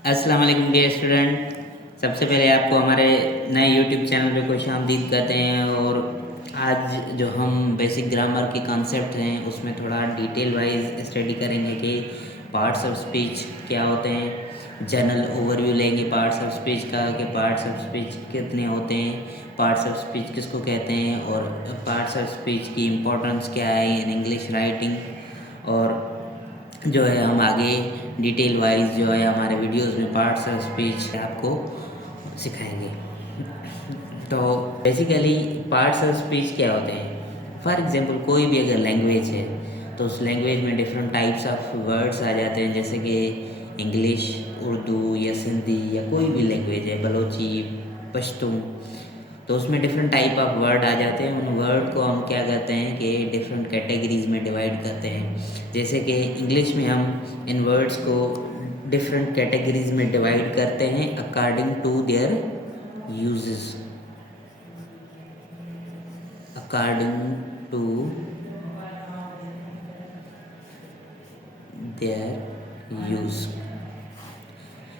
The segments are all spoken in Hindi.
अस्सलाम वालेकुम डियर स्टूडेंट। सबसे पहले आपको हमारे नए यूट्यूब चैनल पे खुश आमदीद कहते हैं। और आज जो हम बेसिक ग्रामर के कॉन्सेप्ट हैं उसमें थोड़ा डिटेल वाइज स्टडी करेंगे कि पार्ट्स ऑफ स्पीच क्या होते हैं। जनरल ओवरव्यू लेंगे पार्ट्स ऑफ स्पीच का कि पार्ट्स ऑफ स्पीच कितने होते हैं, पार्ट्स ऑफ स्पीच किसको कहते हैं, और पार्ट्स ऑफ स्पीच की इम्पोर्टेंस क्या है इन इंग्लिश राइटिंग। और जो है हम आगे डिटेल वाइज जो है हमारे वीडियोस में पार्ट्स ऑफ स्पीच आपको सिखाएंगे। तो बेसिकली पार्ट्स ऑफ स्पीच क्या होते हैं। फॉर एग्जांपल कोई भी अगर लैंग्वेज है तो उस लैंग्वेज में डिफरेंट टाइप्स ऑफ वर्ड्स आ जाते हैं, जैसे कि इंग्लिश, उर्दू या सिंधी या कोई भी लैंग्वेज है, बलोची, पश्तून। तो उसमें डिफरेंट टाइप ऑफ वर्ड आ जाते हैं। उन वर्ड को हम क्या करते हैं कि डिफरेंट कैटेगरीज में डिवाइड करते हैं। जैसे कि इंग्लिश में हम इन वर्ड्स को डिफरेंट कैटेगरीज में डिवाइड करते हैं according to their usages, according to their use.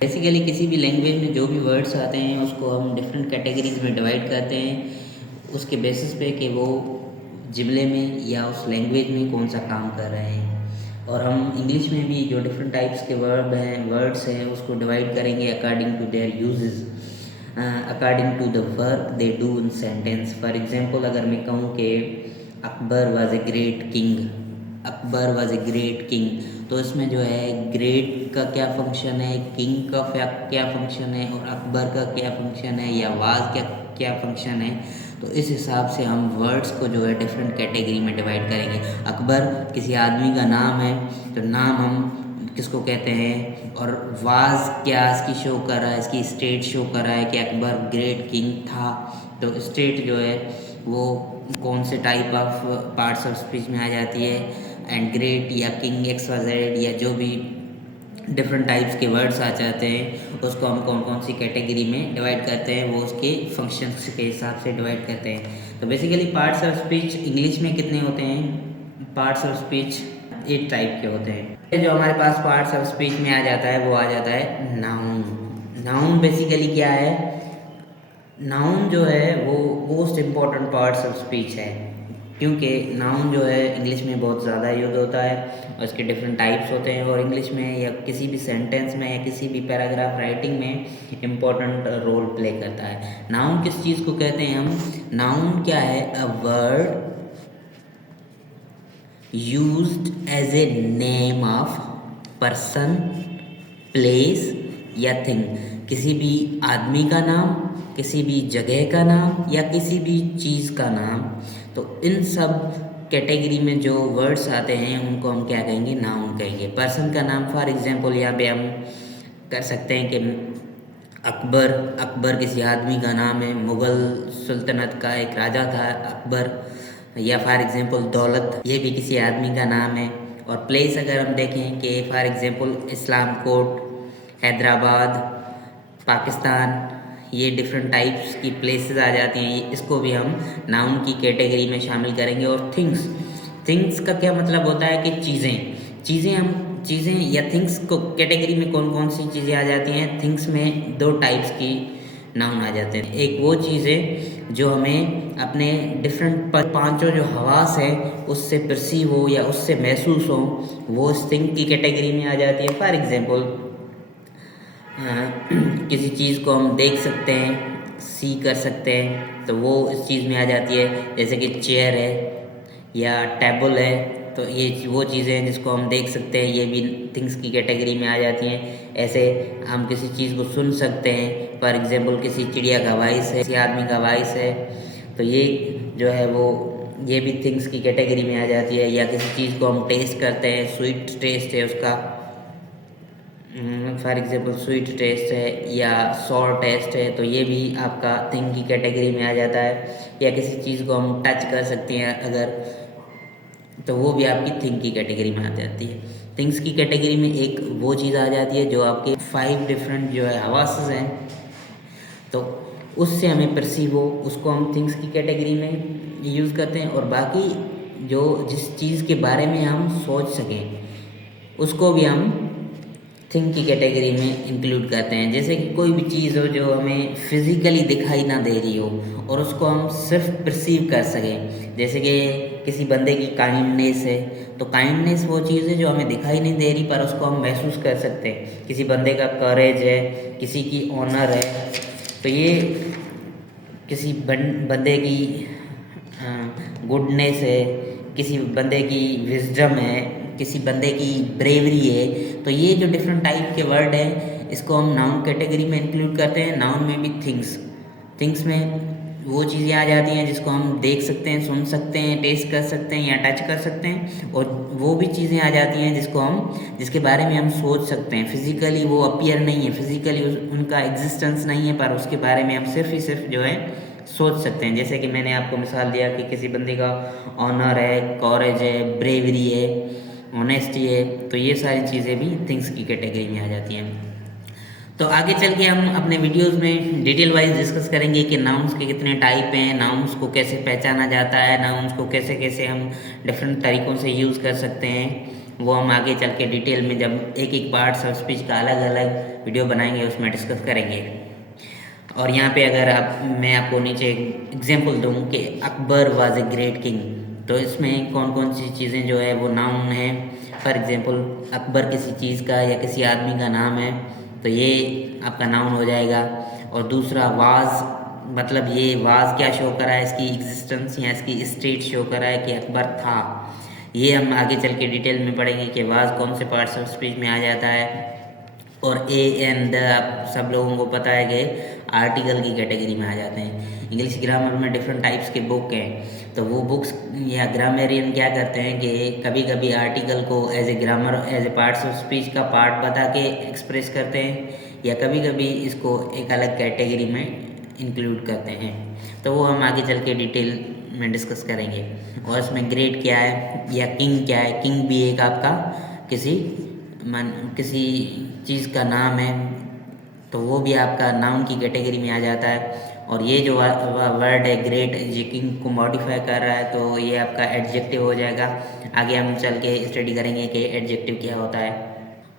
Basically किसी भी लैंग्वेज में जो भी वर्ड्स आते हैं उसको हम डिफरेंट कैटेगरीज में डिवाइड करते हैं उसके बेसिस पे कि वो जुमले में या उस लैंग्वेज में कौन सा काम कर रहे हैं। और हम इंग्लिश में भी जो डिफरेंट टाइप्स के वर्ड्स हैं उसको डिवाइड करेंगे according to their usages, according to the work they do in sentence. For example अगर मैं कहूँ कि Akbar was a great king, Akbar was a great king, तो इसमें जो है ग्रेट का क्या फंक्शन है, किंग का क्या फंक्शन है, और अकबर का क्या फंक्शन है, या वाज क्या क्या फंक्शन है। तो इस हिसाब से हम वर्ड्स को जो है डिफरेंट कैटेगरी में डिवाइड करेंगे। अकबर किसी आदमी का नाम है तो नाम हम किसको कहते हैं, और वाज क्या इसकी शो कर रहा है, इसकी स्टेट शो कर रहा है कि अकबर ग्रेट किंग था। तो स्टेट जो है वो कौन से type of parts of speech में आ जाती है। एंड ग्रेट या किंग एक्स वाई जेड या जो भी डिफरेंट टाइप्स के वर्ड्स आ जाते हैं उसको हम कौन कौन सी कैटेगरी में डिवाइड करते हैं वो उसके फंक्शंस के हिसाब से डिवाइड करते हैं। तो basically parts of speech English में कितने होते हैं, पार्ट्स ऑफ स्पीच 8 टाइप के होते हैं। जो हमारे पास पार्ट्स ऑफ स्पीच में आ जाता है वो आ जाता है नाउन। नाउन बेसिकली क्या है, नाउन जो है वो most important parts of speech है, क्योंकि नाउन जो है इंग्लिश में बहुत ज़्यादा यूज होता है और इसके डिफरेंट टाइप्स होते हैं, और इंग्लिश में या किसी भी सेंटेंस में या किसी भी पैराग्राफ राइटिंग में इम्पोर्टेंट रोल प्ले करता है। नाउन किस चीज़ को कहते हैं हम, नाउन क्या है, a word used as a name of person, place या थिंग। किसी भी आदमी का नाम, किसी भी जगह का नाम या किसी भी चीज़ का नाम। तो इन सब कैटेगरी में जो वर्ड्स आते हैं उनको हम क्या कहेंगे, नाउन कहेंगे। पर्सन का नाम फॉर एग्जांपल यहाँ पे हम कर सकते हैं कि अकबर, अकबर किसी आदमी का नाम है, मुग़ल सुल्तनत का एक राजा था अकबर। या फॉर एग्जांपल दौलत, ये भी किसी आदमी का नाम है। और प्लेस अगर हम देखें कि for example Islamkot, Hyderabad, Pakistan, ये डिफरेंट टाइप्स की प्लेसेस आ जाती हैं, इसको भी हम नाउन की कैटेगरी में शामिल करेंगे। और थिंग्स, थिंग्स का क्या मतलब होता है कि चीज़ें या थिंग्स को कैटेगरी में कौन कौन सी चीज़ें आ जाती हैं। थिंग्स में 2 टाइप्स की नाउन आ जाते हैं। एक वो चीज़ें जो हमें अपने डिफरेंट पांचों जो हवास हैं उससे परसीव हो या उससे महसूस हो, वो इस थिंग की कैटेगरी में आ जाती है। फॉर एग्जांपल किसी चीज़ को हम देख सकते हैं, सी कर सकते हैं, तो वो इस चीज़ में आ जाती है। जैसे कि चेयर है या टेबल है, तो ये वो चीज़ें हैं जिसको हम देख सकते हैं, ये भी थिंग्स की कैटेगरी में आ जाती हैं। ऐसे हम किसी चीज़ को सुन सकते हैं, फॉर एग्जांपल किसी चिड़िया का वॉइस है, किसी आदमी का वॉइस है, तो ये जो है वो ये भी थिंग्स की कैटेगरी में आ जाती है। या किसी चीज़ को हम टेस्ट करते हैं, स्वीट टेस्ट है उसका, फॉर एग्जांपल स्वीट टेस्ट है या सॉर टेस्ट है, तो ये भी आपका थिंग की कैटेगरी में आ जाता है। या किसी चीज़ को हम टच कर सकते हैं अगर, तो वो भी आपकी थिंग की कैटेगरी में आ जाती है। थिंग्स की कैटेगरी में एक वो चीज़ आ जाती है जो आपके 5 डिफरेंट जो है हवासेस हैं, तो उससे हमें परसीव हो, उसको हम थिंग्स की कैटेगरी में यूज़ करते हैं। और बाकी जो जिस चीज़ के बारे में हम सोच सकें उसको भी हम थिंग की कैटेगरी में इंक्लूड करते हैं। जैसे कि कोई भी चीज़ हो जो हमें फिजिकली दिखाई ना दे रही हो और उसको हम सिर्फ परसीव कर सकें। जैसे कि किसी बंदे की काइंडनेस है, तो काइंडनेस वो चीज़ है जो हमें दिखाई नहीं दे रही पर उसको हम महसूस कर सकते हैं। किसी बंदे का करेज है, किसी की ऑनर है, तो ये किसी बंदे की गुडनेस है, किसी बंदे की विजडम है, किसी बंदे की ब्रेवरी है। तो ये जो डिफरेंट टाइप के वर्ड हैं इसको हम नाउन कैटेगरी में इंक्लूड करते हैं। नाउन में भी थिंग्स में वो चीज़ें आ जाती हैं जिसको हम देख सकते हैं, सुन सकते हैं, टेस्ट कर सकते हैं या टच कर सकते हैं। और वो भी चीज़ें आ जाती हैं जिसके बारे में हम सोच सकते हैं। फिजिकली वो अपीयर नहीं है, फिजिकली उनका एग्जिस्टेंस नहीं है, पर उसके बारे में हम सिर्फ जो है सोच सकते हैं। जैसे कि मैंने आपको मिसाल दिया कि किसी बंदे का ऑनर है, कॉरेज है, ब्रेवरी है, ऑनेस्टी है, तो ये सारी चीज़ें भी थिंग्स की कैटेगरी में आ जाती हैं। तो आगे चल के हम अपने वीडियोस में डिटेल वाइज डिस्कस करेंगे कि नाउन्स के कितने टाइप हैं, नाउन्स को कैसे पहचाना जाता है, नाउन्स को कैसे कैसे हम डिफरेंट तरीक़ों से यूज़ कर सकते हैं। वो हम आगे चल के डिटेल में जब एक एक पार्ट्स ऑफ स्पीच का अलग अलग वीडियो बनाएंगे उसमें डिस्कस करेंगे। और यहाँ पे अगर मैं आपको नीचे एक एग्जांपल दूँ कि Akbar was a great king, तो इसमें कौन कौन सी चीज़ें जो है वो नाउन है। फॉर एग्जांपल अकबर किसी चीज़ का या किसी आदमी का नाम है, तो ये आपका नाउन हो जाएगा। और दूसरा वाज, मतलब ये वाज क्या शो कर रहा है, इसकी एग्जिस्टेंस या इसकी स्टेट शो कर रहा है कि अकबर था। ये हम आगे चल के डिटेल में पढ़ेंगे कि वाज कौन से पार्ट्स ऑफ स्पीच में आ जाता है। और ए एंड द आप सब लोगों को पता है कि आर्टिकल की कैटेगरी में आ जाते हैं। इंग्लिश ग्रामर में डिफरेंट टाइप्स के बुक हैं, तो वो बुक्स या ग्रामेरियन क्या करते हैं कि कभी कभी आर्टिकल को as a grammar as a parts of speech का पार्ट बता के एक्सप्रेस करते हैं, या कभी कभी इसको एक अलग कैटेगरी में इंक्लूड करते हैं। तो वो हम आगे चल के डिटेल में डिस्कस करेंगे। और इसमें ग्रेट क्या है या किंग क्या है। किंग भी एक आपका किसी किसी चीज़ का नाम है, तो वो भी आपका नाउन की कैटेगरी में आ जाता है। और ये जो वर्ड है ग्रेट, ये किंग को मॉडिफाई कर रहा है, तो ये आपका एडजेक्टिव हो जाएगा। आगे हम चल के स्टडी करेंगे कि एडजेक्टिव क्या होता है।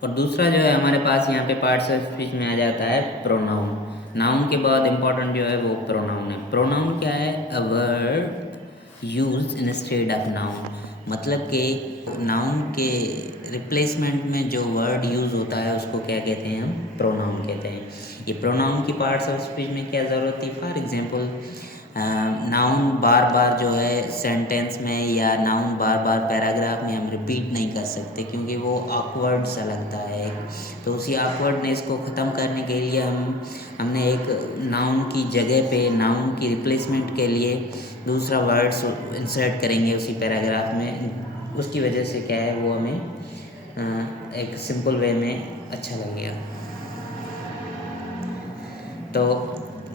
और दूसरा जो है हमारे पास यहाँ पे पार्ट्स ऑफ स्पीच में आ जाता है प्रोनाउन। नाउन के बाद इम्पोर्टेंट जो है वो प्रोनाउन है। प्रोनाउन क्या है, a word used instead of noun, मतलब कि नाउन के रिप्लेसमेंट में जो वर्ड यूज़ होता है उसको क्या कहते हैं, हम प्रोनाउन कहते हैं। ये प्रोनाउन की पार्ट्स ऑफ स्पीच में क्या ज़रूरत थी। फॉर एग्जांपल नाउन बार बार जो है सेंटेंस में या नाउन बार बार पैराग्राफ में हम रिपीट नहीं कर सकते, क्योंकि वो ऑकवर्ड सा लगता है। तो उसी ऑकवर्डनेस को ख़त्म करने के लिए हमने एक नाउन की जगह पे नाउन की रिप्लेसमेंट के लिए दूसरा वर्ड्स इंसर्ट करेंगे उसी पैराग्राफ में। उसकी वजह से क्या है, वो हमें एक सिंपल वे में अच्छा लगेगा। तो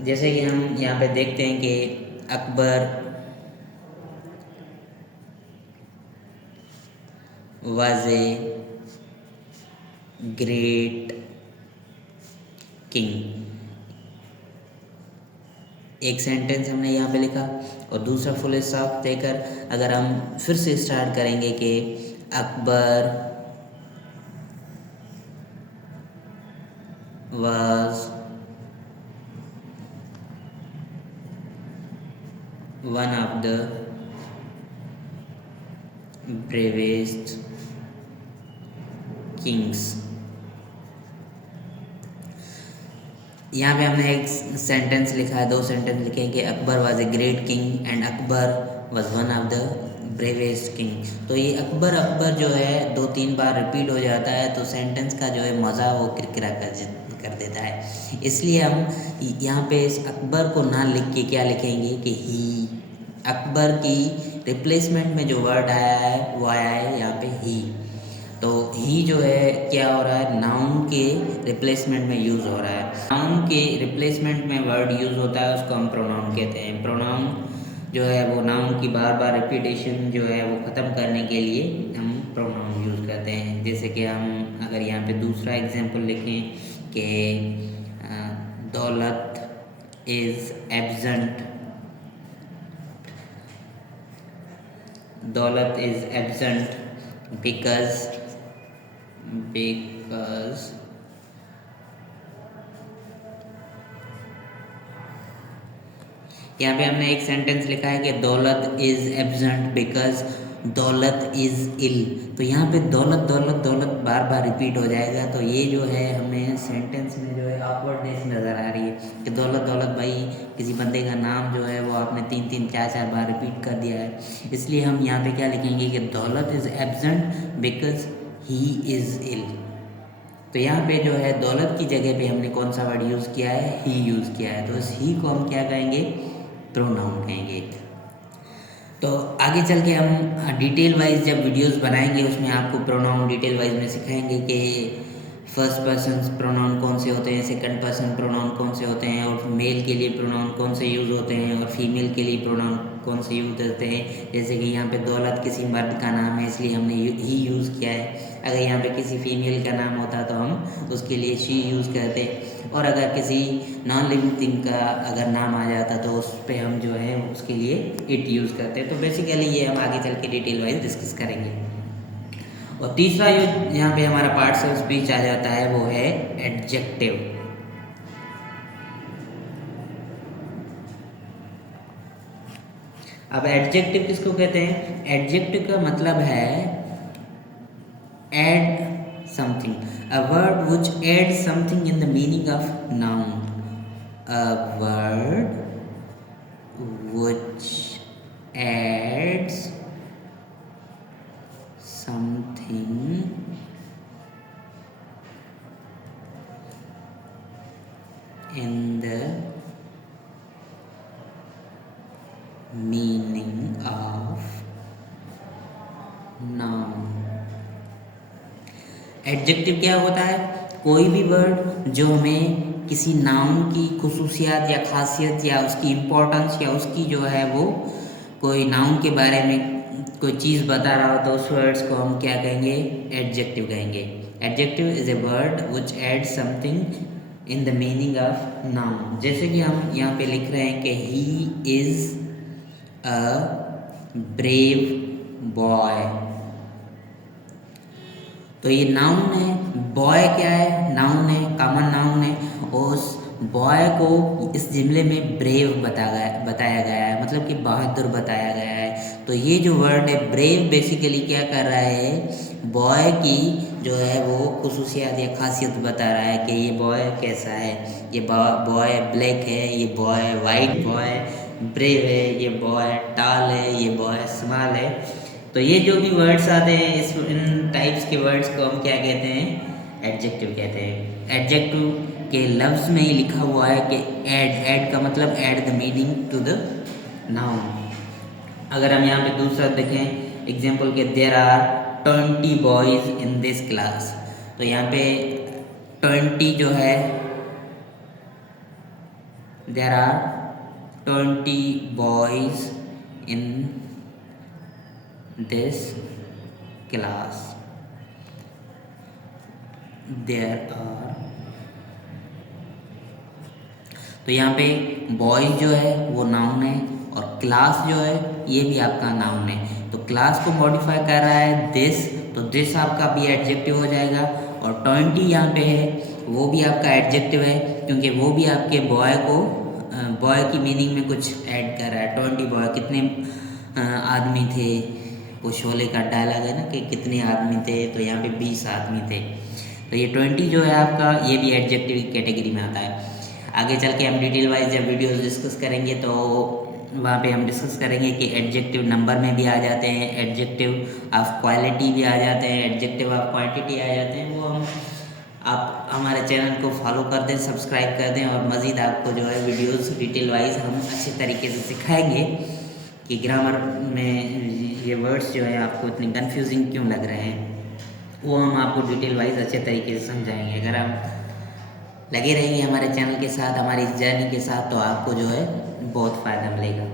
जैसे कि हम यहाँ पे देखते हैं कि Akbar was a great king, एक सेंटेंस हमने यहाँ पे लिखा और दूसरा फुल स्टॉप देकर अगर हम फिर से स्टार्ट करेंगे कि Akbar was one of the bravest Kings. यहाँ पे हमने एक सेंटेंस लिखा है, दो सेंटेंस लिखे हैं कि Akbar was a great king and Akbar was one of the bravest king. तो ये अकबर अकबर जो है दो तीन बार रिपीट हो जाता है, तो सेंटेंस का जो है मज़ा वो किरकिरा कर देता है। इसलिए हम यहाँ पे इस अकबर को ना लिख के क्या लिखेंगे कि ही। अकबर की रिप्लेसमेंट में जो वर्ड आया है वो आया है यहाँ पे ही। तो ही जो है क्या हो रहा है, नाउन के रिप्लेसमेंट में यूज़ हो रहा है। नाउन के रिप्लेसमेंट में वर्ड यूज़ होता है उसको हम प्रोनाउन कहते हैं। प्रोनाउन जो है वो नाउन की बार बार रिपीटेशन जो है वो ख़त्म करने के लिए हम प्रोनाउन यूज़ करते हैं। जैसे कि हम अगर यहाँ पे दूसरा एग्जांपल लिखें कि दौलत इज़ एब्सेंट, दौलत इज़ एब्सेंट because यहाँ पे हमने एक सेंटेंस लिखा है कि दौलत इज़ एब्सेंट बिकॉज दौलत इज़ इल। तो यहाँ पे दौलत दौलत दौलत बार बार रिपीट हो जाएगा, तो ये जो है हमें सेंटेंस में जो है ऑकवर्डनेस नज़र आ रही है कि दौलत दौलत भाई किसी बंदे का नाम जो है वो आपने 3 3 4 4 बार रिपीट कर दिया है। इसलिए हम यहाँ पे क्या लिखेंगे कि Daulat is absent because he is ill. तो यहाँ पे जो है दौलत की जगह पे हमने कौन सा वर्ड यूज़ किया है, ही यूज़ किया है। तो इस ही को हम क्या कहेंगे, प्रोनाउन कहेंगे। तो आगे चल के हम डिटेल वाइज जब वीडियोस बनाएंगे उसमें आपको प्रोनाउन डिटेल वाइज में सिखाएंगे कि फर्स्ट पर्सन प्रोनाउन कौन से होते हैं, सेकंड पर्सन प्रोनाउन कौन से होते हैं, और मेल के लिए प्रोनाउन कौन से यूज़ होते हैं और फीमेल के लिए प्रोनाउन कौन से यूज़ होते हैं। जैसे कि यहाँ पे दौलत किसी मर्द का नाम है इसलिए हमने ही यूज़ किया है। अगर यहाँ पे किसी फीमेल का नाम होता तो हम उसके लिए शी यूज़ करते, और अगर किसी नॉन लिविंग थिंग का अगर नाम आ जाता तो उस पर हम जो है उसके लिए इट यूज़ करते हैं। तो बेसिकली ये हम आगे चल के डिटेल वाइज डिस्कस करेंगे। और तीसरा जो यहाँ पे हमारा पार्ट्स ऑफ स्पीच आ जाता है वो है एडजेक्टिव। अब एडजेक्टिव किसको कहते हैं? एडजेक्टिव का मतलब है add something, a word which adds something in the meaning of noun, a word which adds something in the meaning of noun। Adjective क्या होता है? कोई भी वर्ड जो हमें किसी नाउन की खुसूसियात या खासियत या उसकी इम्पोर्टेंस या उसकी जो है वो कोई नाउन के बारे में कोई चीज़ बता रहा हो तो उस वर्ड्स को हम क्या कहेंगे? एडजेक्टिव कहेंगे। Adjective is a word which adds something in the meaning of noun. जैसे कि हम यहाँ पे लिख रहे हैं कि he is a brave boy, तो ये नाउन है। बॉय क्या है? नाउन है, कॉमन नाउन है। और उस बॉय को इस जुमले में ब्रेव बताया गया है, मतलब कि बहादुर बताया गया है। तो ये जो वर्ड है ब्रेव बेसिकली क्या कर रहा है? बॉय की जो है वो खुसूसियात या खासियत बता रहा है कि ये बॉय कैसा है। ये बॉय ब्लैक है, ये बॉय वाइट बॉय ब्रेव है, ये बॉय टाल है, ये बॉय स्मॉल है। तो ये जो भी वर्ड्स आते हैं इस इन टाइप्स के वर्ड्स को हम क्या कहते हैं? एडजेक्टिव कहते हैं। एडजेक्टिव के लफ्ज़ में ही लिखा हुआ है कि ऐड का मतलब add the meaning to the noun. अगर हम यहाँ पे दूसरा देखें एग्जाम्पल के there are 20 boys in this class, तो यहाँ पे 20 जो है there are 20 boys in this class, there are। तो यहाँ पे बॉयज जो है वो नाउन है और क्लास जो है ये भी आपका नाउन है। तो क्लास को मॉडिफाई कर रहा है दिस, तो दिस आपका भी एडजेक्टिव हो जाएगा। और 20 यहाँ पे है वो भी आपका एडजेक्टिव है क्योंकि वो भी आपके बॉय को बॉय की मीनिंग में कुछ ऐड कर रहा है। 20 बॉय, कितने आदमी थे, वो शोले का डायलॉग है ना कि कितने आदमी थे, तो यहाँ पे 20 आदमी थे। तो ये 20 जो है आपका ये भी एडजेक्टिव कैटेगरी में आता है। आगे चल के हम डिटेल वाइज जब वीडियोस डिस्कस करेंगे तो वहाँ पे हम डिस्कस करेंगे कि एडजेक्टिव नंबर में भी आ जाते हैं, एडजेक्टिव ऑफ क्वालिटी भी आ जाते हैं, एडजेक्टिव ऑफ क्वांटिटी आ जाते हैं। वो हम आप हमारे चैनल को फॉलो कर दें, सब्सक्राइब कर दें, और मज़ीद आपको जो है वीडियोस डिटेल वाइज हम अच्छे तरीके से सिखाएंगे कि ग्रामर में ये वर्ड्स जो है आपको इतनी कन्फ्यूजिंग क्यों लग रहे हैं, वो हम आपको डिटेल वाइज अच्छे तरीके से समझाएंगे। अगर आप लगे रहेंगे हमारे चैनल के साथ, हमारी इस जर्नी के साथ, तो आपको जो है बहुत फ़ायदा मिलेगा।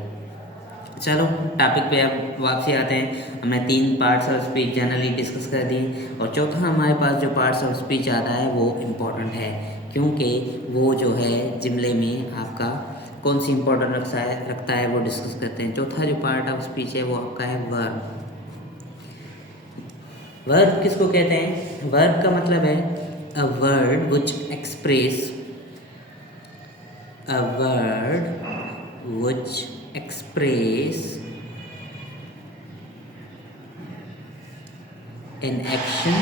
चलो टॉपिक पे अब वापसी आते हैं। हमने 3 parts of speech generally discuss कर दिए, और चौथा हमारे पास जो पार्ट्स ऑफ स्पीच आता है वो इम्पोर्टेंट है क्योंकि वो जो है जुमले में आपका कौन सी इंपॉर्टेंट रखता है वो डिस्कस करते हैं। चौथा जो पार्ट ऑफ स्पीच है वो आपका है वर्ब। वर्ब किसको कहते हैं? वर्ब का मतलब है a word which express, a word which express an action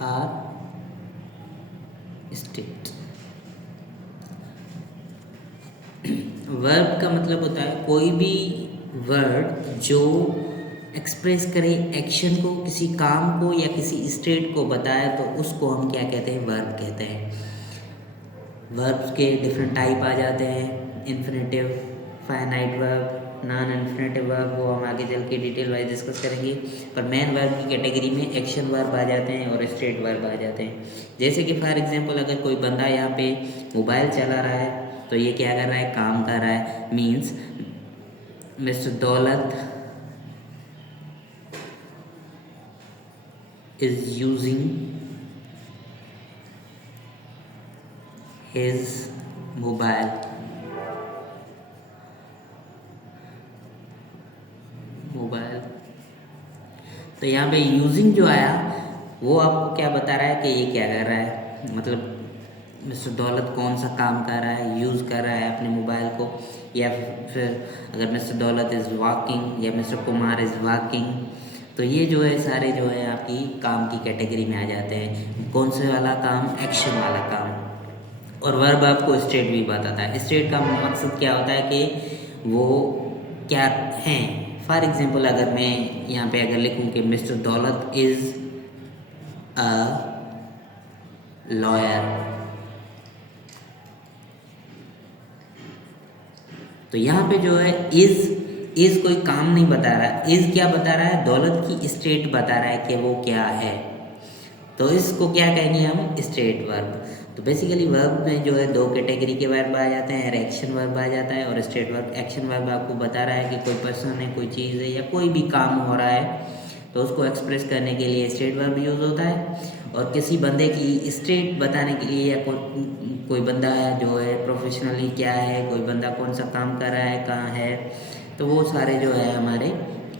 or state। Verb का मतलब होता है कोई भी वर्ड जो एक्सप्रेस करे एक्शन को, किसी काम को या किसी स्टेट को बताए तो उसको हम क्या कहते हैं, वर्ब कहते हैं। वर्ब्स के डिफरेंट टाइप आ जाते हैं, infinitive, finite verb, non infinitive verb, वो हम आगे चल के डिटेल वाइज डिस्कस करेंगे। पर मेन वर्ब की कैटेगरी में एक्शन वर्ब आ जाते हैं और स्टेट वर्ब आ जाते हैं। जैसे कि फॉर एग्जांपल अगर कोई बंदा यहाँ पे मोबाइल चला रहा है तो ये क्या कर रहा है, काम कर रहा है। मीन्स मिस्टर दौलत इज यूजिंग हिज मोबाइल। तो यहाँ पे यूजिंग जो आया वो आपको क्या बता रहा है कि ये क्या कर रहा है, मतलब मिस्टर दौलत कौन सा काम कर रहा है, यूज़ कर रहा है अपने मोबाइल को। या फिर अगर मिस्टर दौलत इज़ वॉकिंग या मिस्टर कुमार इज़ वॉकिंग, तो ये जो है सारे जो है आपकी काम की कैटेगरी में आ जाते हैं। कौन से वाला काम, एक्शन वाला काम। और वर्ब आपको स्टेट भी बताता है। स्टेट का मकसद क्या होता है कि वो क्या हैं। फॉर एग्जांपल अगर मैं यहाँ पे अगर लिखूँ कि मिस्टर दौलत इज़ अ लॉयर, तो यहाँ पे जो है इज़ कोई काम नहीं बता रहा। इज़ क्या बता रहा है, दौलत की स्टेट बता रहा है कि वो क्या है। तो इसको क्या कहेंगे हम, स्टेट वर्ब। तो बेसिकली वर्ब में जो है दो कैटेगरी के वर्ब आ जाते हैं, एक्शन वर्ब आ जाता है और स्टेट वर्ब। एक्शन वर्ब आपको बता रहा है कि कोई पर्सन है, कोई चीज़ है या कोई भी काम हो रहा है, तो उसको एक्सप्रेस करने के लिए स्टेट वर्ब यूज़ होता है। और किसी बंदे की स्टेट बताने के लिए, या कोई बंदा है जो है प्रोफेशनली क्या है, कोई बंदा कौन सा काम कर रहा है, कहाँ है, तो वो सारे जो है हमारे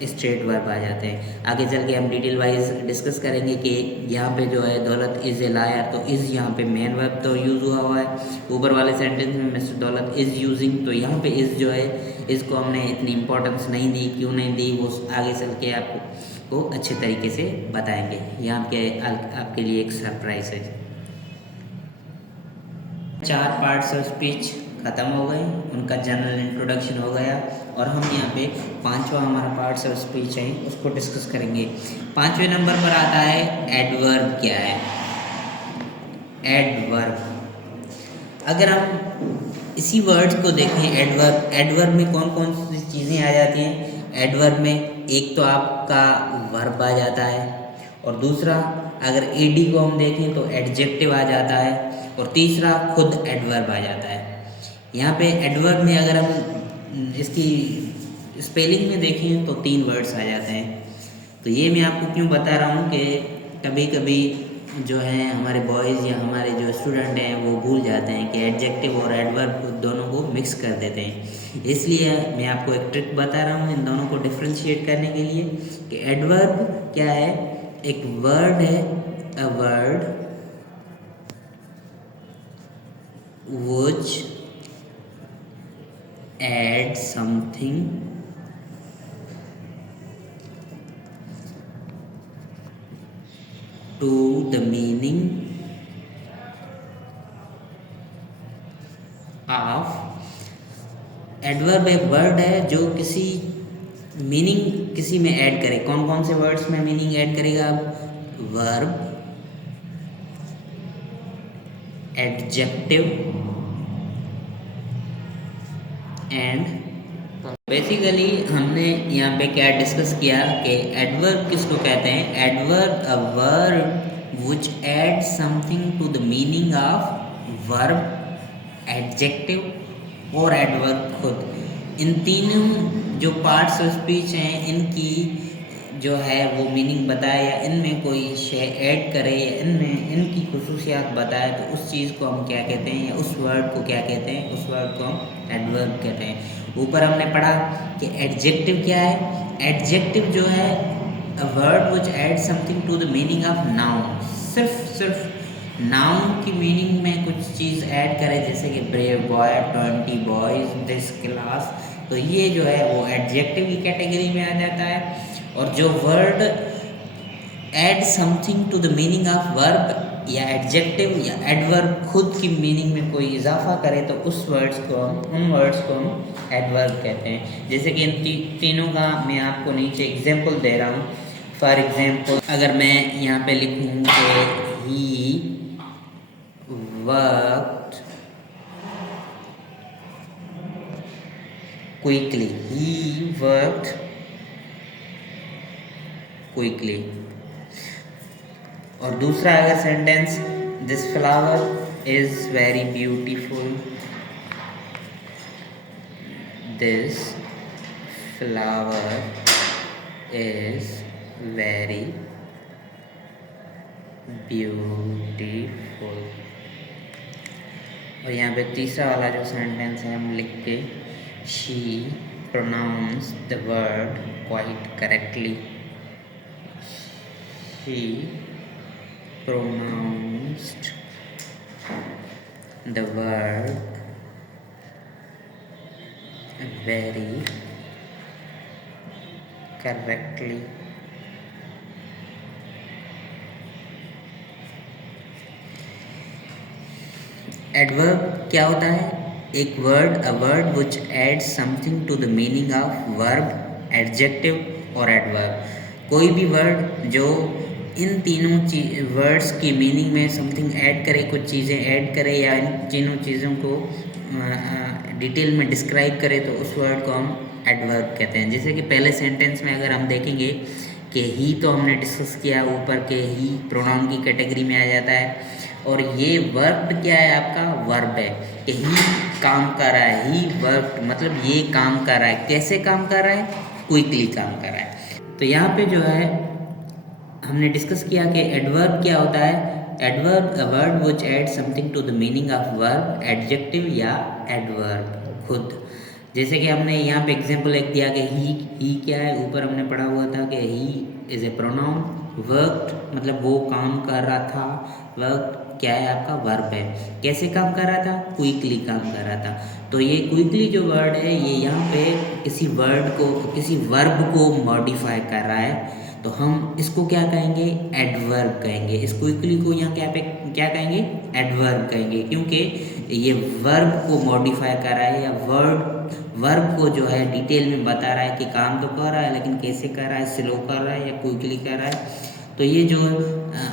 स्ट्रेट वर्ब आ जाते हैं। आगे चल के हम डिटेल वाइज डिस्कस करेंगे कि यहाँ पे जो है दौलत इज़ ए लायर, तो इज़ यहाँ पे मेन वर्ब तो यूज़ हुआ है। ऊपर वाले सेंटेंस में मिस्टर दौलत इज़ यूजिंग, तो यहाँ पे इज़ जो है इसको हमने इतनी इम्पोर्टेंस नहीं दी। क्यों नहीं दी वो आगे चल के आपको अच्छे तरीके से बताएंगे। यहाँ पे आपके लिए एक सरप्राइज है। 4 पार्ट्स ऑफ स्पीच ख़त्म हो गए, उनका जनरल इंट्रोडक्शन हो गया और हम यहाँ पे 5वां हमारा पार्ट्स ऑफ स्पीच है उसको डिस्कस करेंगे। 5वें नंबर पर आता है एडवर्ब। क्या है एडवर्ब? अगर हम इसी वर्ड्स को देखें, एडवर्ब में कौन कौन सी चीज़ें आ जाती हैं। एडवर्ब में एक तो आपका वर्ब आ जाता है, और दूसरा अगर एडी को हम देखें तो एडजेक्टिव आ जाता है, और तीसरा खुद एडवर्ब आ जाता है। यहाँ पे एडवर्ब में अगर हम इसकी स्पेलिंग में देखें तो 3 वर्ड्स आ जाते हैं। तो ये मैं आपको क्यों बता रहा हूँ कि कभी कभी जो है हमारे बॉयज़ या हमारे जो स्टूडेंट हैं वो भूल जाते हैं कि एडजेक्टिव और एडवर्ब दोनों को मिक्स कर देते हैं। इसलिए मैं आपको एक ट्रिक बता रहा हूँ इन दोनों को डिफ्रेंशिएट करने के लिए कि एडवर्ब क्या है। एक वर्ड है, a word which add something to the meaning of। Adverb एक वर्ड है जो किसी मीनिंग किसी में ऐड करे। कौन कौन से वर्ड्स में मीनिंग ऐड करेगा? Verb, adjective and. बेसिकली हमने यहाँ पे क्या डिस्कस किया कि एडवर्ब किसको कहते हैं। Adverb a word which add something to the meaning of verb, adjective और एडवर्ब खुद। इन तीनों जो पार्ट्स ऑफ स्पीच हैं इनकी जो है वो मीनिंग बताए या इनमें कोई शे ऐड करे या इनमें इनकी खुसूसियात बताए तो उस चीज़ को हम क्या कहते हैं या उस वर्ड को क्या कहते हैं, उस वर्ड को हम एडवर्ब कहते हैं। ऊपर हमने पढ़ा कि एडजेक्टिव क्या है। एडजेक्टिव जो है a word which add something to the meaning of noun. सिर्फ नाउन की मीनिंग में कुछ चीज़ ऐड करें, जैसे कि brave boy, 20 boys, this class, तो ये जो है वो एडजेक्टिव की कैटेगरी में आ जाता है। और जो word add something to the meaning of verb या एडजेक्टिव या एडवर्ब खुद की मीनिंग में कोई इजाफा करे तो उस वर्ड्स को उन वर्ड्स को हम एडवर्ब कहते हैं। जैसे कि इन तीनों का मैं आपको नीचे एग्जांपल दे रहा हूँ। फॉर एग्जांपल अगर मैं यहाँ पे लिखूँ कि he worked quickly, he worked quickly. और दूसरा अगर sentence, this flower is very beautiful, this flower is very beautiful. और यहाँ पे तीसरा वाला जो सेंटेंस है हम लिख के, she pronounce the word quite correctly, she pronounced the word very correctly। Adverb क्या होता है? एक word, a word which adds something to the meaning of verb, adjective और एडवर्ब। कोई भी वर्ड जो इन तीनों वर्ड्स की मीनिंग में समथिंग ऐड करे, कुछ चीज़ें ऐड करे या इन तीनों चीज़ों को डिटेल में डिस्क्राइब करे तो उस वर्ड को हम एडवर्ब कहते हैं। जैसे कि पहले सेंटेंस में अगर हम देखेंगे कि ही तो हमने डिस्कस किया ऊपर के ही प्रोनाउन की कैटेगरी में आ जाता है। और ये वर्ब क्या है? आपका वर्ब है कि ही काम कर रहा है, ही वर्ब मतलब ये काम कर रहा है। कैसे काम कर रहा है? क्विकली काम कर रहा है। तो यहाँ पे जो है हमने डिस्कस किया कि एडवर्ब क्या होता है। Adverb a word which add something to the meaning of verb, adjective या एडवर्ब खुद। जैसे कि हमने यहाँ पे एग्जांपल एक दिया कि ही क्या है, ऊपर हमने पढ़ा हुआ था कि he is a pronoun, worked मतलब वो काम कर रहा था, वर्क क्या है आपका वर्ब है। कैसे काम कर रहा था? क्विकली काम कर रहा था। तो ये क्विकली जो वर्ड है ये यहाँ पे किसी वर्ड को, किसी वर्ब को मॉडिफाई कर रहा है, तो हम इसको क्या कहेंगे? एडवर्ब कहेंगे। इस क्विकली को यहाँ क्या कहेंगे? एडवर्ब कहेंगे, क्योंकि ये वर्ब को मॉडिफाई कर रहा है या वर्ब को जो है डिटेल में बता रहा है कि काम तो कर रहा है लेकिन कैसे कर रहा है, स्लो कर रहा है या क्विकली कर रहा है। तो ये जो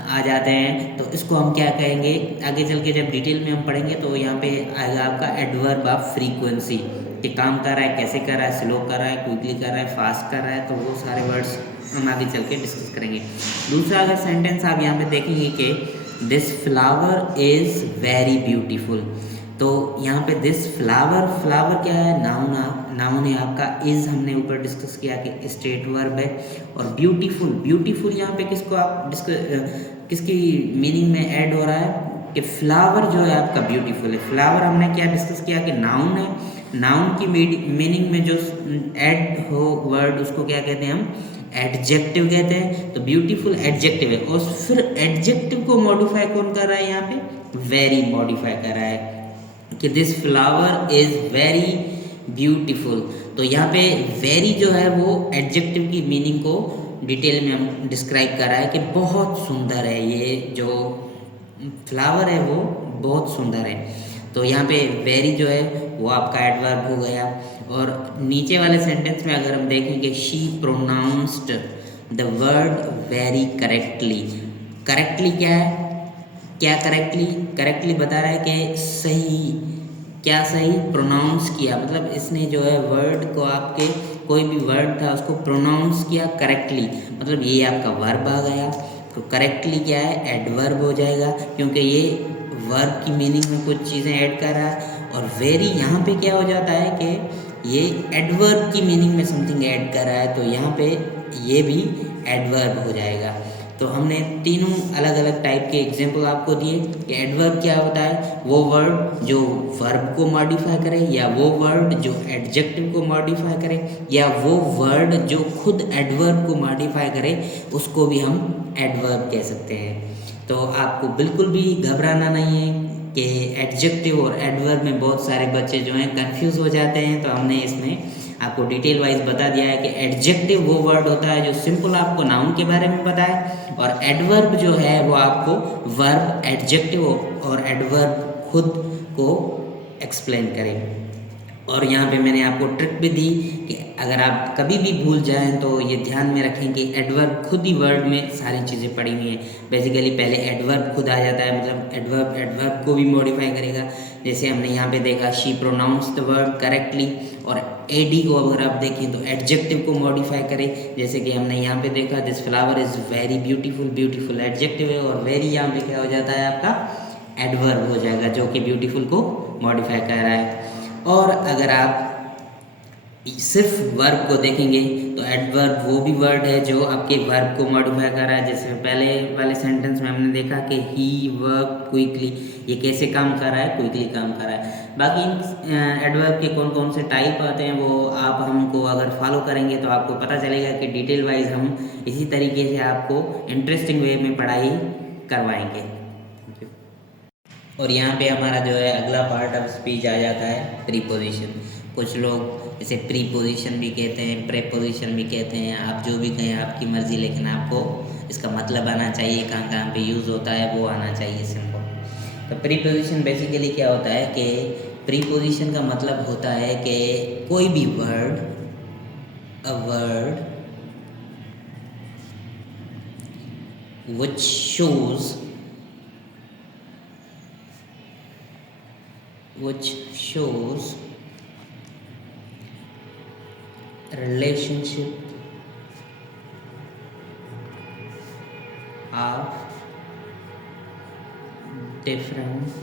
आ जाते हैं तो इसको हम क्या कहेंगे? आगे चल के जब डिटेल में हम पढ़ेंगे तो यहाँ पे आएगा आपका एडवर्ब ऑफ फ्रीक्वेंसी, कि काम कर रहा है, कैसे कर रहा है, स्लो कर रहा है, क्विकली कर रहा है, फास्ट कर रहा है। तो वो सारे वर्ड्स हम आगे चल के डिस्कस करेंगे। दूसरा अगर सेंटेंस आप यहाँ पे देखेंगे कि this flower is very beautiful, तो यहाँ पे दिस फ्लावर क्या है? नाउन है आपका। इज़ हमने ऊपर डिस्कस किया कि स्टेट वर्ब है। और ब्यूटीफुल यहाँ पे किसको आप किसकी मीनिंग में ऐड हो रहा है? कि फ्लावर जो है आपका ब्यूटीफुल है। फ्लावर हमने क्या डिस्कस किया कि नाउन है, नाउन की मीनिंग में जो ऐड हो वर्ड उसको क्या कहते हैं? हम एडजेक्टिव कहते हैं। तो ब्यूटीफुल एडजेक्टिव है। और फिर एडजेक्टिव को मॉडिफाई कौन कर रहा है? यहाँ पे वेरी मॉडिफाई कर रहा है कि this flower is very beautiful. तो यहाँ पे वेरी जो है वो एडजेक्टिव की मीनिंग को डिटेल में हम डिस्क्राइब कर रहा है कि बहुत सुंदर है, ये जो फ्लावर है वो बहुत सुंदर है। तो यहाँ पे वेरी जो है वो आपका एडवर्ब हो गया। और नीचे वाले सेंटेंस में अगर हम देखेंगे, she pronounced the word very correctly. Correctly क्या है? क्या करेक्टली बता रहा है कि सही, क्या सही? प्रोनाउंस किया, मतलब इसने जो है वर्ड को, आपके कोई भी वर्ड था उसको प्रोनाउंस किया करेक्टली, मतलब ये आपका वर्ब आ गया। तो करेक्टली क्या है? एडवर्ब हो जाएगा, क्योंकि ये वर्ब की मीनिंग में कुछ चीज़ें ऐड कर रहा है। और वेरी यहाँ पे क्या हो जाता है कि ये एडवर्ब की मीनिंग में समथिंग ऐड कर रहा है, तो यहाँ पे ये भी एडवर्ब हो जाएगा। तो हमने तीनों अलग अलग टाइप के एग्जाम्पल आपको दिए कि एडवर्ब क्या होता है, वो वर्ड जो वर्ब को मॉडिफाई करे, या वो वर्ड जो एडजेक्टिव को मॉडिफाई करे, या वो वर्ड जो खुद एडवर्ब को मॉडिफाई करे, उसको भी हम एडवर्ब कह सकते हैं। तो आपको बिल्कुल भी घबराना नहीं है कि एडजेक्टिव और एडवर्ब में बहुत सारे बच्चे जो हैं कंफ्यूज हो जाते हैं। तो हमने इसमें आपको डिटेल वाइज बता दिया है कि एडजेक्टिव वो वर्ड होता है जो सिंपल आपको नाउन के बारे में बताए, और एडवर्ब जो है वो आपको वर्ब, एडजेक्टिव और एडवर्ब खुद को एक्सप्लेन करे। और यहाँ पे मैंने आपको ट्रिक भी दी कि अगर आप कभी भी भूल जाएं तो ये ध्यान में रखें कि एडवर्ब खुद ही वर्ड में सारी चीज़ें पड़ी हुई हैं। बेसिकली पहले एडवर्ब खुद आ जाता है, मतलब एडवर्ब को भी मॉडिफाई करेगा। जैसे हमने यहाँ पे देखा, she pronounce the word correctly, और एडी को अगर आप देखें तो एडजेक्टिव को मॉडिफाई करें। जैसे कि हमने यहाँ पे देखा, this flower is very beautiful, beautiful adjective है, और वेरी यहाँ पे क्या हो जाता है आपका एडवर्ब हो जाएगा, जो कि ब्यूटीफुल को मॉडिफाई कर रहा है। और अगर आप सिर्फ वर्ब को देखेंगे तो एडवर्ब वो भी वर्ड है जो आपके वर्ब को मॉडिफाई कर रहा है। जैसे पहले वाले सेंटेंस में हमने देखा कि ही वर्क क्विकली, ये कैसे काम कर रहा है, क्विकली काम कर रहा है। बाकी एडवर्ब के कौन कौन से टाइप आते हैं वो आप हमको अगर फॉलो करेंगे तो आपको पता चलेगा कि डिटेल वाइज हम इसी तरीके से आपको इंटरेस्टिंग वे में पढ़ाई करवाएंगे। और यहाँ पे हमारा जो है अगला पार्ट ऑफ स्पीच आ जाता है प्रीपोजिशन। कुछ लोग इसे प्रीपोजिशन भी कहते हैं, प्रेपोजिशन भी कहते हैं, आप जो भी कहें आपकी मर्ज़ी, लेकिन आपको इसका मतलब आना चाहिए, कहाँ कहाँ पे यूज़ होता है वो आना चाहिए सिंपल। तो प्रीपोजिशन बेसिकली क्या होता है कि प्रीपोजिशन का मतलब होता है कि कोई भी word, a word which shows relationship of different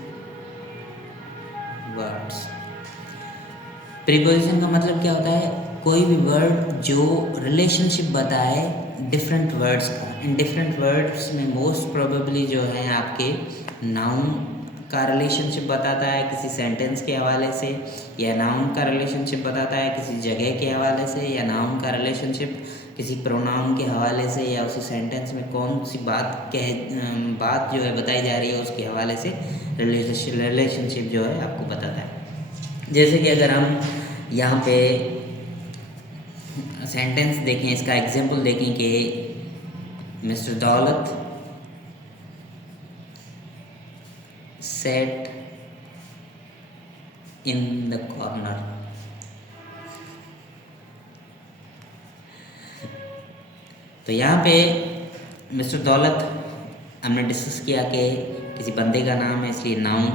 words। Preposition का मतलब क्या होता है, कोई भी वर्ड जो रिलेशनशिप बताए डिफरेंट वर्ड्स का। इन डिफरेंट वर्ड्स में मोस्ट प्रोबेबली जो है आपके नाउन का रिलेशनशिप बताता है किसी सेंटेंस के हवाले से, या नाउन का रिलेशनशिप बताता है किसी जगह के हवाले से, या नाउन का रिलेशनशिप किसी प्रोनाउन के हवाले से, या उसी सेंटेंस में कौन सी बात जो है बताई जा रही है उसके हवाले से रिलेशनशिप जो है आपको बताता है। जैसे कि अगर हम यहाँ पे सेंटेंस देखें, इसका एग्जाम्पल देखें कि मिस्टर दौलत sat in the corner। तो यहाँ पे मिस्टर दौलत हमने डिस्कस किया कि किसी बंदे का नाम है, इसलिए नाउन,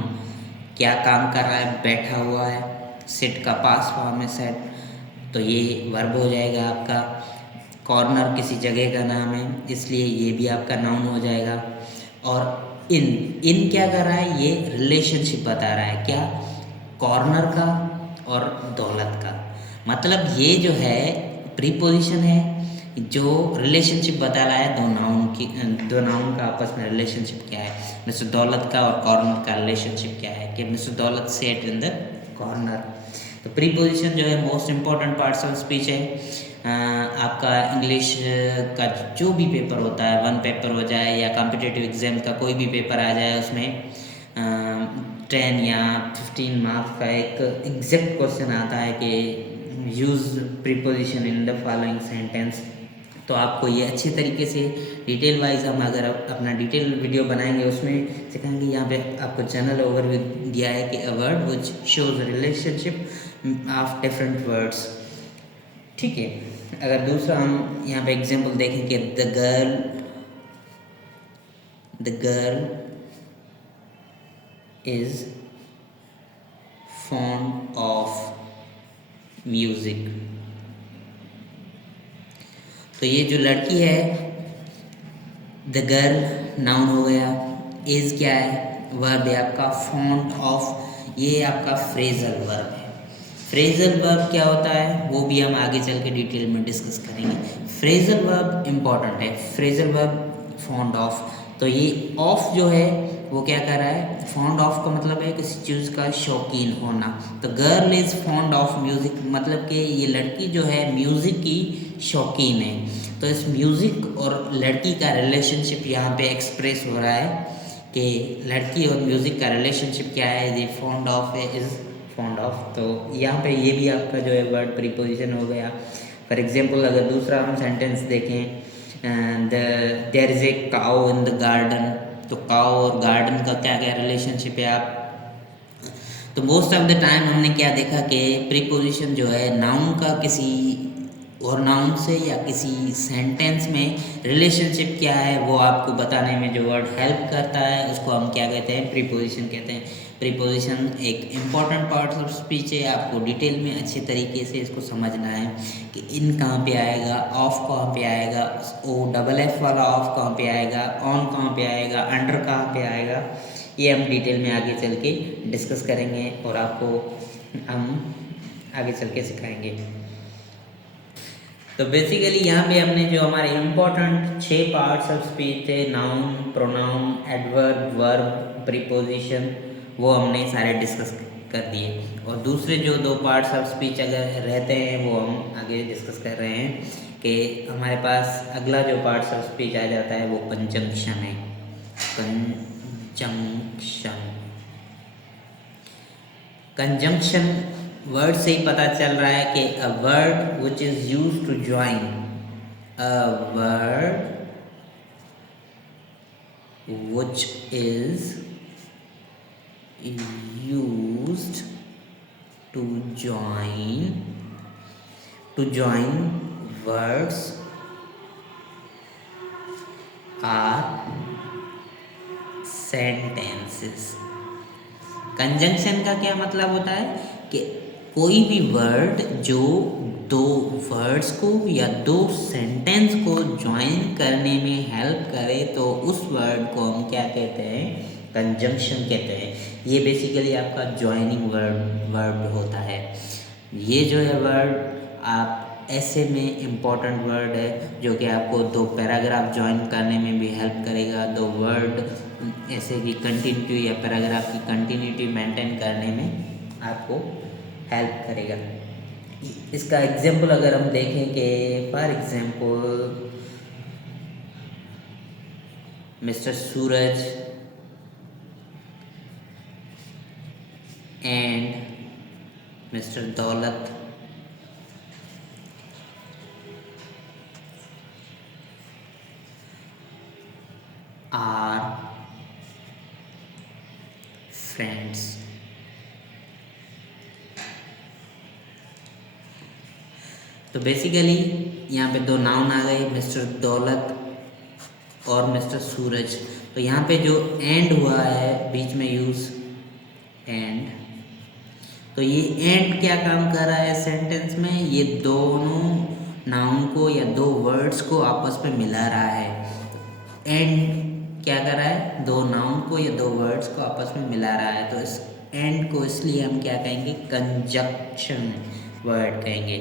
क्या काम कर रहा है, बैठा हुआ है, सिट का पास फॉर्म है सेट, तो ये वर्ब हो जाएगा आपका। कॉर्नर किसी जगह का नाम है, इसलिए ये भी आपका नाउन हो जाएगा। और इन क्या कर रहा है, ये रिलेशनशिप बता रहा है, क्या, कॉर्नर का और दौलत का। मतलब ये जो है प्रीपोजिशन है जो रिलेशनशिप बता रहा है दो नाउन का आपस में रिलेशनशिप क्या है, मिस्टर दौलत का और कॉर्नर का रिलेशनशिप क्या है, कि मिस्टर दौलत सेट इन द कॉर्नर। तो प्रीपोजिशन जो है most important parts of speech है। आपका इंग्लिश का जो भी पेपर होता है, 1 पेपर हो जाए या कॉम्पिटिटिव एग्जाम का कोई भी पेपर आ जाए, उसमें 10 या 15 मार्क्स का एक एग्जैक्ट क्वेश्चन आता है कि use preposition in the following sentence. तो आपको ये अच्छी तरीके से डिटेल वाइज हम अगर अपना डिटेल वीडियो बनाएंगे उसमें सिखाएंगे। यहाँ पे आपको जनरल ओवरव्यू दिया है कि a word which shows relationship of different words. ठीक है, अगर दूसरा हम यहाँ पे एग्जांपल देखें कि the girl is fond of music. तो ये जो लड़की है, द गर्ल नाउन हो गया, इज क्या है, वर्ब है आपका, फॉन्ड ऑफ ये आपका फ्रेजल वर्ब है। फ्रेजल वर्ब क्या होता है वो भी हम आगे चल के डिटेल में डिस्कस करेंगे। फ्रेजल वर्ब इम्पॉर्टेंट है। फ्रेजल वर्ब फॉन्ड ऑफ, तो ये ऑफ जो है वो क्या कर रहा है, फॉन्ड ऑफ का मतलब है किसी चीज़ का शौकीन होना। तो girl is fond of music, मतलब कि ये लड़की जो है म्यूज़िक की शौकीन है। तो इस म्यूज़िक और लड़की का रिलेशनशिप यहाँ पे एक्सप्रेस हो रहा है कि लड़की और म्यूज़िक का रिलेशनशिप क्या है, ये फॉन्ड ऑफ है, इज़ फॉन्ड ऑफ। तो यहाँ पे ये भी आपका जो है वर्ड प्रीपोजिशन हो गया। फॉर एग्जांपल अगर दूसरा हम सेंटेंस देखें, there is a cow in the garden, तो काउ और गार्डन का क्या क्या रिलेशनशिप है आप, तो मोस्ट ऑफ द टाइम हमने क्या देखा कि प्रीपोजिशन जो है नाउन का किसी और नाउन से या किसी सेंटेंस में रिलेशनशिप क्या है वो आपको बताने में जो वर्ड हेल्प करता है उसको हम क्या कहते हैं, प्रीपोजिशन कहते हैं। प्रीपोजिशन एक इम्पॉर्टेंट पार्ट ऑफ स्पीच है, आपको डिटेल में अच्छे तरीके से इसको समझना है कि इन कहाँ पे आएगा, ऑफ कहाँ पे आएगा, ओ डबल एफ वाला ऑफ कहाँ पे आएगा, ऑन कहाँ पे आएगा, अंडर कहाँ पे आएगा, ये हम डिटेल में आगे चल के डिस्कस करेंगे और आपको हम आगे चल के सिखाएंगे। तो बेसिकली यहाँ पे हमने जो हमारे इम्पोर्टेंट 6 पार्ट्स ऑफ स्पीच थे, noun, pronoun, adverb, verb, preposition, वो हमने सारे डिस्कस कर दिए। और दूसरे जो 2 पार्ट्स ऑफ स्पीच अगर रहते हैं वो हम आगे डिस्कस कर रहे हैं कि हमारे पास अगला जो पार्ट्स ऑफ स्पीच आ जाता है वो कंजंक्शन है। कंजंक्शन वर्ड से ही पता चल रहा है कि a word which is used to join, a word which is used to join words are sentences। Conjunction का क्या मतलब होता है कि कोई भी वर्ड जो 2 वर्ड्स को या 2 सेंटेंस को ज्वाइन करने में हेल्प करे तो उस वर्ड को हम क्या कहते हैं, कंजंक्शन कहते हैं। ये बेसिकली आपका ज्वाइनिंग वर्ड होता है। ये जो है वर्ड आप ऐसे में इम्पॉर्टेंट वर्ड है जो कि आपको 2 पैराग्राफ ज्वाइन करने में भी हेल्प करेगा, 2 वर्ड ऐसे की कंटिन्यूटी या पैराग्राफ की कंटिन्यूटी मेंटेन करने में आपको हेल्प करेगा। इसका एग्जांपल अगर हम देखें कि for example mister Suraj and mister दौलत आर फ्रेंड्स। तो बेसिकली यहाँ पे 2 नाउन आ गए, मिस्टर दौलत और मिस्टर सूरज। तो यहाँ पे जो एंड हुआ है बीच में यूज एंड, तो ये एंड क्या काम कर रहा है सेंटेंस में, ये दोनों नाउन को या 2 वर्ड्स को आपस में मिला रहा है। एंड क्या कर रहा है, 2 नाउन को या 2 वर्ड्स को आपस में मिला रहा है। तो इस एंड को इसलिए हम क्या कहेंगे, कंजंक्शन वर्ड कहेंगे।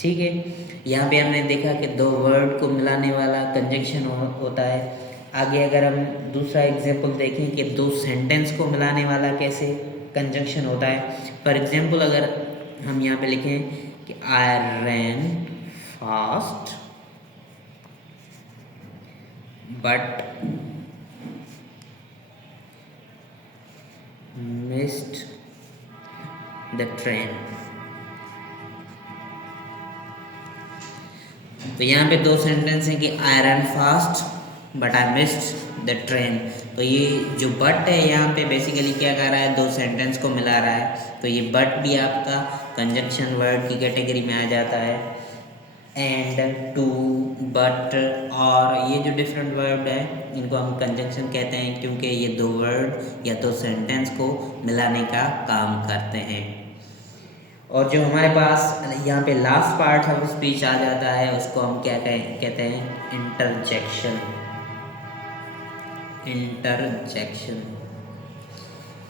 ठीक है, यहाँ पे हमने देखा कि 2 वर्ड को मिलाने वाला कंजंक्शन होता है। आगे अगर हम दूसरा एग्जांपल देखें कि 2 सेंटेंस को मिलाने वाला कैसे कंजंक्शन होता है। फॉर एग्जांपल अगर हम यहाँ पे लिखें कि I ran fast but missed the train. तो यहाँ पे 2 सेंटेंस हैं कि I run fast but I missed the train. तो ये जो बट है यहाँ पे बेसिकली क्या कर रहा है, 2 सेंटेंस को मिला रहा है। तो ये बट भी आपका कंजंक्शन वर्ड की कैटेगरी में आ जाता है। एंड, टू, बट, और ये जो डिफरेंट वर्ड है इनको हम कंजंक्शन कहते हैं क्योंकि ये 2 वर्ड या 2 सेंटेंस को मिलाने का काम करते हैं। और जो हमारे पास यहाँ पे लास्ट पार्ट ऑफ स्पीच आ जाता है उसको हम क्या कहते हैं, interjection.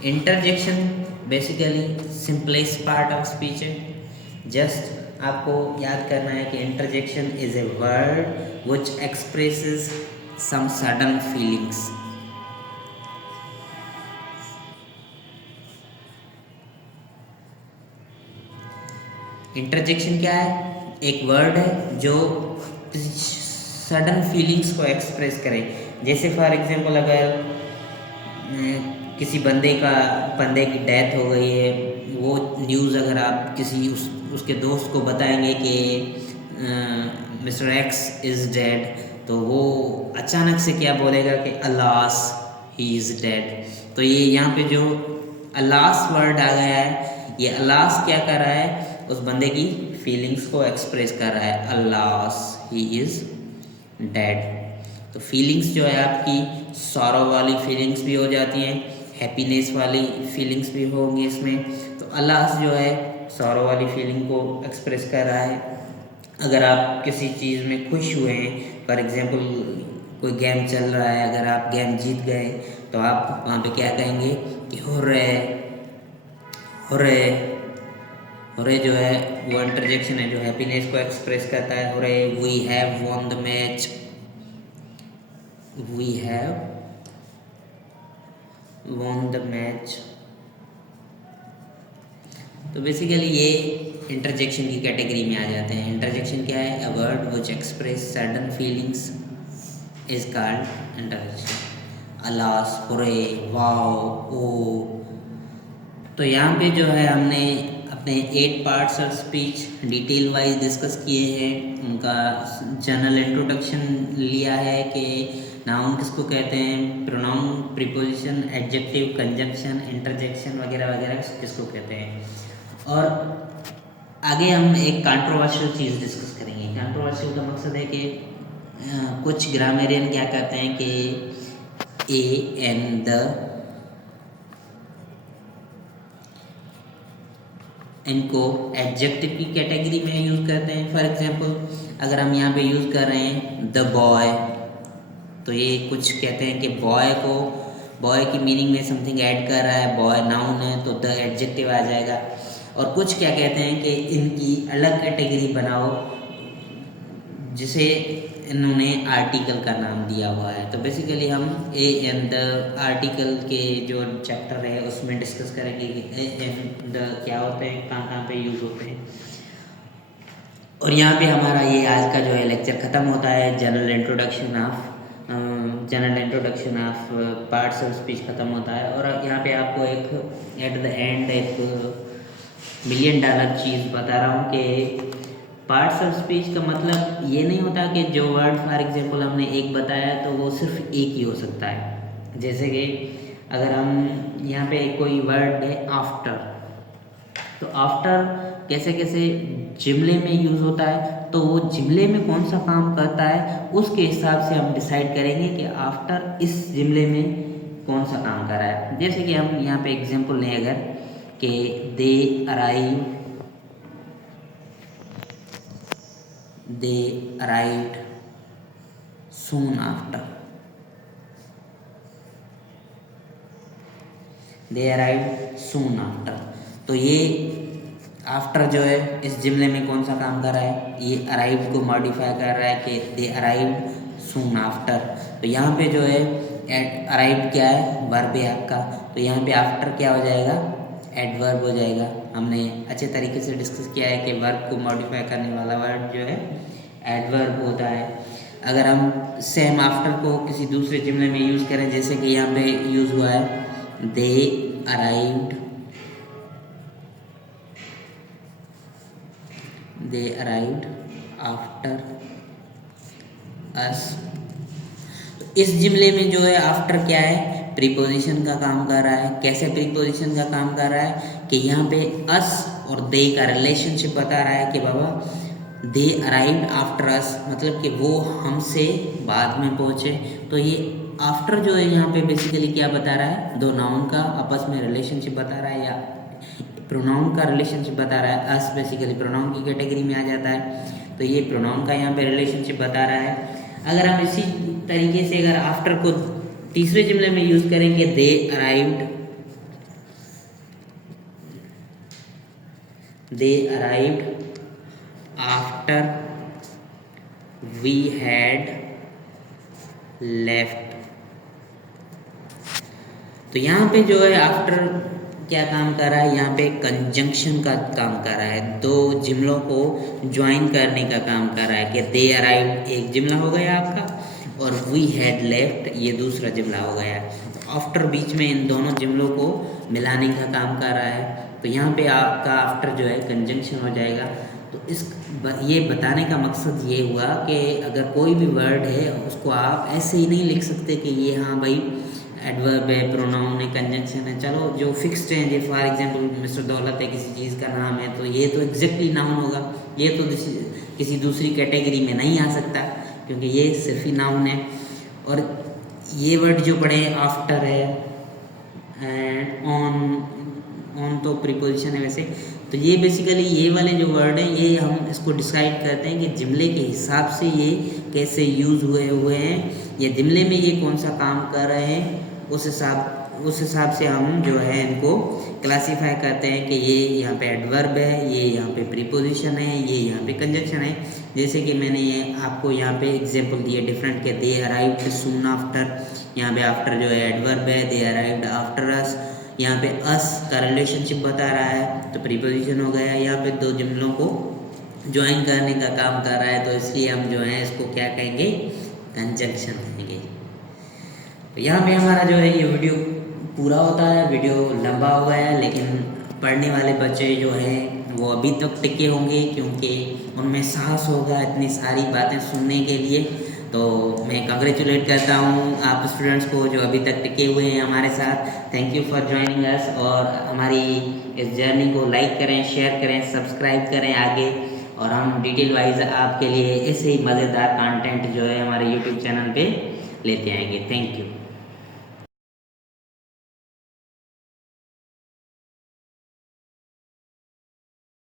Interjection basically simplest part of speech है। जस्ट आपको याद करना है कि interjection is a word which expresses some sudden feelings. Interjection क्या है? एक वर्ड है जो सडन फीलिंग्स को एक्सप्रेस करे। जैसे फॉर एग्जांपल अगर किसी बंदे की डेथ हो गई है, वो न्यूज़ अगर आप किसी उसके दोस्त को बताएंगे कि मिस्टर एक्स इज़ डेड, तो वो अचानक से क्या बोलेगा कि अलास ही इज़ डेड। तो ये यहाँ पे जो अलास वर्ड आ गया है, ये अलास क्या कर रहा है? उस बंदे की फीलिंग्स को एक्सप्रेस कर रहा है, अलास ही इज़ डेड। तो फीलिंग्स जो है आपकी सॉरो वाली फीलिंग्स भी हो जाती हैं, हैप्पीनेस वाली फीलिंग्स भी होंगी इसमें। तो अलास जो है सॉरो वाली फीलिंग को एक्सप्रेस कर रहा है। अगर आप किसी चीज़ में खुश हुए हैं, फॉर एग्जांपल कोई गेम चल रहा है, अगर आप गेम जीत गए तो आप वहाँ पे क्या कहेंगे कि हुर्रे। हुर्रे, हुर्रे जो है वो इंटरजेक्शन है जो हैप्पीनेस को एक्सप्रेस करता है। Hurray, we have won the match, we have won the match. तो बेसिकली ये इंटरजेक्शन की कैटेगरी में आ जाते हैं। इंटरजेक्शन क्या है? A word which express sudden feelings is called interjection. Alas, hurray, wow, oh. तो यहाँ पे जो है हमने अपने 8 parts of speech detail wise discuss किए हैं। उनका जनरल इंट्रोडक्शन लिया है कि नाउन किसको कहते हैं, pronoun, preposition, adjective, conjunction, interjection वगैरह वगैरह किसको कहते हैं। और आगे हम एक कंट्रोवर्शियल चीज़ डिस्कस करेंगे। कंट्रोवर्शियल का मकसद है कि कुछ ग्रामेरियन क्या कहते हैं कि ए एंड द, इनको एडजेक्टिव की कैटेगरी में यूज़ करते हैं। फॉर एग्जांपल अगर हम यहाँ पे यूज़ कर रहे हैं द बॉय, तो ये कुछ कहते हैं कि बॉय की मीनिंग में समथिंग ऐड कर रहा है, बॉय नाउन है तो द एडजेक्टिव आ जाएगा। और कुछ क्या कहते हैं कि इनकी अलग कैटेगरी बनाओ जिसे इन्होंने आर्टिकल का नाम दिया हुआ है। तो बेसिकली हम ए एंड द आर्टिकल के जो चैप्टर है उसमें डिस्कस करेंगे कि ए एंड द क्या होते हैं, कहाँ कहाँ पे यूज़ होते हैं। और यहाँ पे हमारा ये आज का जो है लेक्चर ख़त्म होता है। General introduction of parts of speech ख़त्म होता है। और यहाँ पे आपको एक एट द एंड एक $1 मिलियन चीज़ बता रहा हूँ कि पार्ट्स ऑफ स्पीच का मतलब ये नहीं होता कि जो वर्ड फॉर एग्जांपल हमने एक बताया तो वो सिर्फ एक ही हो सकता है। जैसे कि अगर हम यहाँ पे कोई वर्ड है आफ्टर, तो आफ्टर कैसे कैसे जुमले में यूज़ होता है, तो वो जुमले में कौन सा काम करता है उसके हिसाब से हम डिसाइड करेंगे कि आफ्टर इस जुमले में कौन सा काम कर रहा है। जैसे कि हम यहाँ पे एग्जांपल लें अगर कि दे अराइव्ड सून आफ्टर, दे अराइव्ड सून आफ्टर। तो ये आफ्टर जो है इस जुमले में कौन सा काम कर रहा है, ये अराइव्ड को मॉडिफाई कर रहा है कि दे अराइव्ड सून आफ्टर। तो यहाँ पे जो है अराइव्ड क्या है, वर्ब है आपका, तो यहाँ पे आफ्टर क्या हो जाएगा, एडवर्ब हो जाएगा। हमने अच्छे तरीके से डिस्कस किया है कि वर्ब को मॉडिफाई करने वाला वर्ड जो है एडवर्ब होता है। अगर हम सेम आफ्टर को किसी दूसरे जुमले में यूज़ करें, जैसे कि यहाँ पे यूज़ हुआ है दे अराइव्ड आफ्टर अस। तो इस जुमले में जो है आफ्टर क्या है, प्रीपोजिशन का काम कर रहा है। कैसे प्रीपोजिशन का काम कर रहा है कि यहाँ पे अस और दे का रिलेशनशिप बता रहा है कि बाबा दे अराइव्ड आफ्टर अस, मतलब कि वो हमसे बाद में पहुँचे। तो ये आफ्टर जो है यहाँ पे बेसिकली क्या बता रहा है, दो नाउन का आपस में रिलेशनशिप बता रहा है या प्रोनाउन का रिलेशनशिप बता रहा है। अस बेसिकली प्रोनाउन की कैटेगरी में आ जाता है, तो ये प्रोनाउन का यहाँ पे रिलेशनशिप बता रहा है। अगर हम इसी तरीके से अगर आफ्टर को तीसरे जुमले में यूज़ करेंगे they arrived after we had left. तो यहाँ पे जो है आफ्टर क्या काम कर रहा है, यहाँ पे कंजंक्शन का काम कर रहा है, दो जुमलों को ज्वाइन करने का काम कर रहा है कि दे अराइव्ड एक जुमला हो गया आपका और वी हैड लेफ्ट ये दूसरा जुमला हो गया। आफ्टर बीच में इन दोनों जुमलों को मिलाने का काम कर रहा है, तो यहाँ पे आपका आफ्टर जो है कंजंक्शन हो जाएगा। तो ये बताने का मकसद ये हुआ कि अगर कोई भी वर्ड है उसको आप ऐसे ही नहीं लिख सकते कि ये हाँ भाई एडवर्ब है, प्रोनाउन है, कंजंक्शन है, चलो जो फिक्स्ड है, फॉर एग्जांपल मिस्टर दौलत है किसी चीज़ का नाम है तो ये तो एग्जैक्टली नाउन होगा, ये तो किसी दूसरी कैटेगरी में नहीं आ सकता क्योंकि ये सिर्फ ही नाउन है। और ये वर्ड जो पढ़े आफ्टर है एंड ऑन तो प्रीपोजिशन है वैसे, तो ये बेसिकली ये वाले जो वर्ड है ये हम इसको डिसाइड करते हैं कि जुमले के हिसाब से ये कैसे यूज़ हुए हैं या जुमले में ये कौन सा काम कर रहे हैं, उस हिसाब से हम जो है इनको क्लासीफाई करते हैं कि ये यहाँ पे एडवर्ब है, ये यहाँ पे प्रीपोजिशन है, ये यहाँ पे कंजंक्शन है। जैसे कि मैंने ये आपको यहाँ पे एग्जांपल दिए डिफरेंट के दे अराइव्ड सून आफ्टर, यहाँ पे आफ्टर जो है एडवर्ब है, दे अराइव्ड आफ्टर अस, यहाँ पे अस का रिलेशनशिप बता रहा है तो प्रीपोजिशन हो गया, यहाँ पे दो जुमलों को ज्वाइन करने का काम कर रहा है तो इसलिए हम जो है इसको क्या कहेंगे, कंजंक्शन कहेंगे। तो यहाँ पे हमारा जो है ये वीडियो पूरा होता है, वीडियो लंबा हो गया है लेकिन पढ़ने वाले बच्चे जो हैं वो अभी तक टिके होंगे क्योंकि उनमें साहस होगा इतनी सारी बातें सुनने के लिए। तो मैं कंग्रेचुलेट करता हूँ आप स्टूडेंट्स को जो अभी तक टिके हुए हैं हमारे साथ। Thank you for joining us और हमारी इस जर्नी को लाइक करें, शेयर करें, सब्सक्राइब करें आगे, और हम डिटेल वाइज आपके लिए ऐसे ही मज़ेदार कंटेंट जो है हमारे यूट्यूब चैनल पे लेते आएंगे। Thank you.